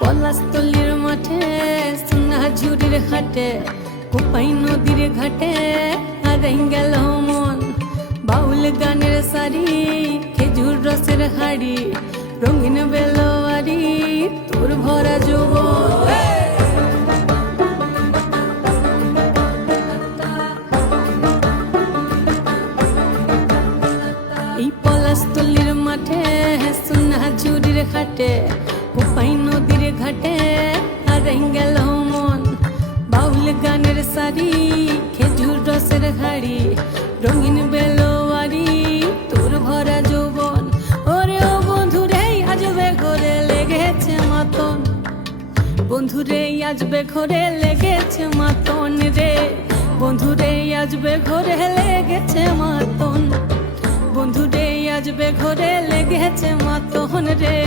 পলাশতলির মাঠে সোনা ঝুরির হাটে কোপাই নদীর ঘাটে হারাই গেল মন। বাউল গানের শাড়ি খেজুর রসের হাড়ি রঙিন বেলোয়ারি তোর ভরা যৌবন। এই পলাশতলির মাঠে সোনা ঝুরির হাটে কোপাই নদীর ঘাটে হারাই গেল মন। বাউল গানের শাড়ি খেজুর রসের হাড়ি রঙিন বেলোয়ারি তোর ভরা যৌবন। ওরে ও বন্ধুরে আজবে ঘরে লেগেছে মাতন, বন্ধুরে আজবে ঘরে লেগেছে মাতন রে, বন্ধুরে আজবে ঘরে লেগেছে মাতন, বন্ধুরে আজবে ঘরে লেগেছে মাতন রে।